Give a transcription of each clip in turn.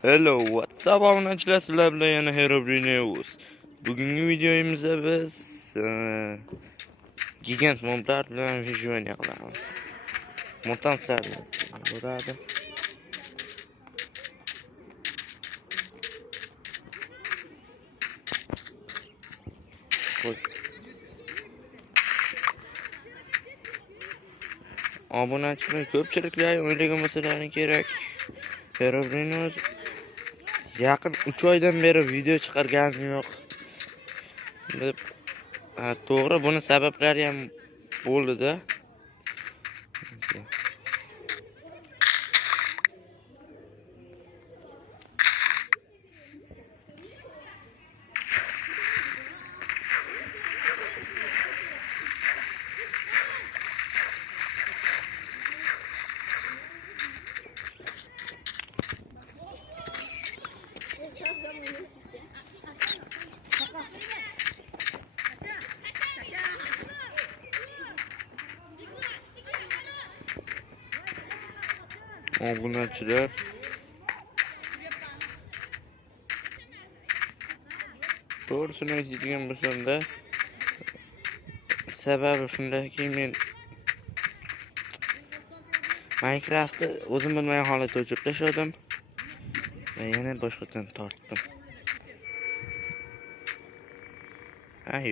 Hello, what's up obunachilar, sizlar bilan yana Herobrine News. Bugungi videomizda biz gigant moblar bilan video o'ynayamiz. Mutantlar bo'ladi. Obunachilar ko'pchiliklar o'ylagan bo'lsalar kerak. Herobrine News yaqin 3 oydan beri video chiqarganim yo'q. Deb to'g'ri, buni sabablari ham bo'ldi-da. Obunachilar to'g'risini aytadigan bo'lsam-da, sababi shundaki, men Minecraftni o'zim bilmagan holatda o'chirib tashladim va yana boshqadan tortdim.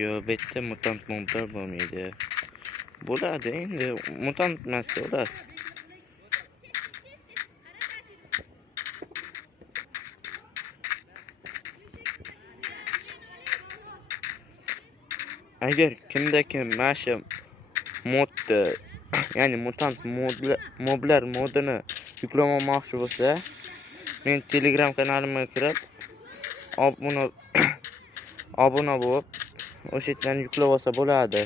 Yo'q, bu yerda mutant moblar bo'lmaydi. Bo'ladi endi, mutant emas, bo'ladi. Agar kimda-kim mana modni, ya'ni mutant moblar modini yuklamoqchi bo'lsa, men Telegram kanalimga kirib, obuna bo'lib, o'sha yerdan yuklab olsa bo'ladi.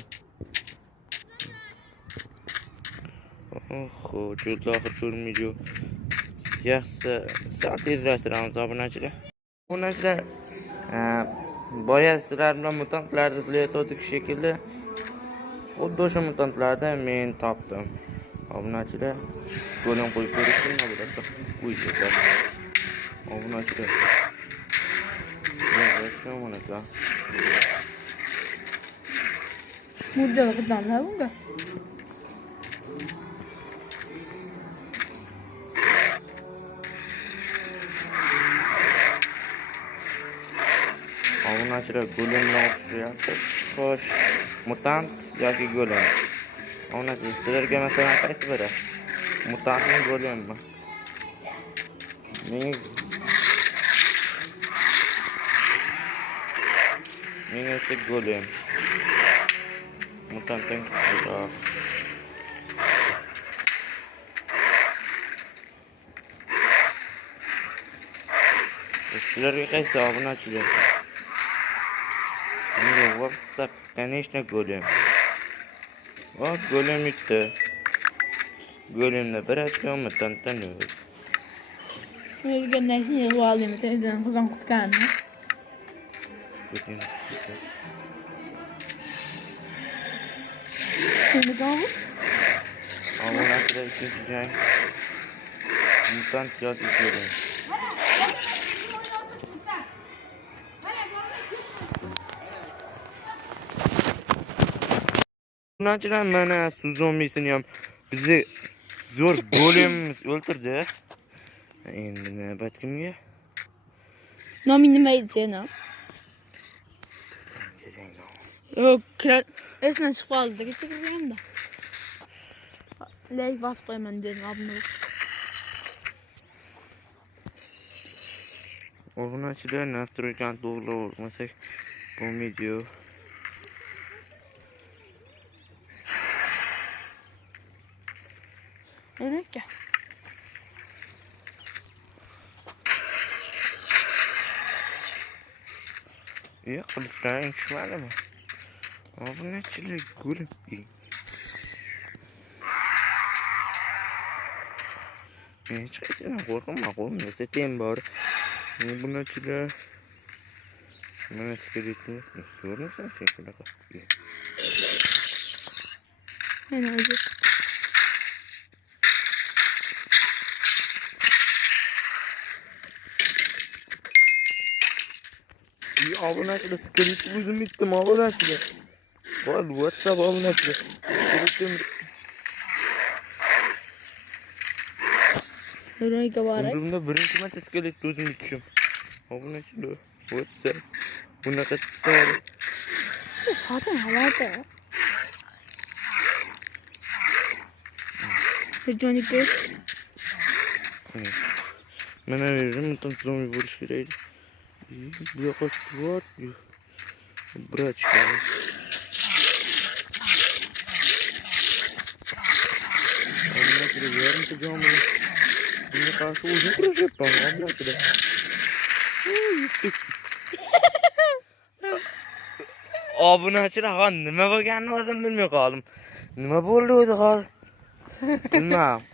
Juda oxir ko'rmaydi. Yaxshi, sal tezlashtiramiz obunachilar. Obunachilar, boya sizlar bilan mutantlarni bilayotgandik shekilli. Xuddi o'sha mutantlarni men topdim. Obunachilar, qo'lim qo'yib ko'rishsin, bunaqa qo'yinglar. Obunachilar. Obunachilar. Mudda qilganlar bunga. Obunachilar golemlar o'xshayapti. Xo'sh, mutant yoki golem? Obunachilar, sizlarga masalan qaysi biri? Mutantmi, golemmi? Menga esa golem. Mutantdan kuchliroq. Sizlarga qaysi obunachilar? Menga WhatsApp, конечно, golem. Golem bitti. Golemda bir ochko, mutantdan yo'q. O'lgandan keyin yig'ib oldim, tezdan qizon qutganni. Seni qavur? Obunachilar ikkinchi jang. Mutant yoki golem. Obunachilar, mana suv zombisini ham bizni zo'r golemimiz o'ldirdi. Endi navbat kimga? Noming nima edi seni? Yo'q, esdan chiqib qoldi, kecha kirganda. Like bosib qo'yaman dedim, obuna bo'l. Obunachilar, nastroykani to'g'rilab olmasak bo'lmaydi. Nega? Yo'q, qilichlarning tushmadimi? Obunachilar golem. Hech qaysidan qo'rqma, qo'lmasa tem bor. Obunachilar, mana skeletni ko'rmisan sen shunaqa? Mana o'zi. Obunachilar skript o'zim bitdim obunachilar. Qol WhatsApp obunachilar. Skriptim Ro'yga borib. umrimda birinchi marta skript o'zim bitishim. Obunachilar WhatsApp bunaqa tsar. Soating g'alati. Jo'nika. Mana yerim zo'mi bo'lish kerak. Bu yoqqa bor. Brachka. Obunachilar yarimta jomi. Bunga qarshi o'zim kurashyapman obunachilar. Obunachilar ha nima bo'lganini o'zim bilmay qoldim. Nima bo'ldi o'zi hozir? Bilmam.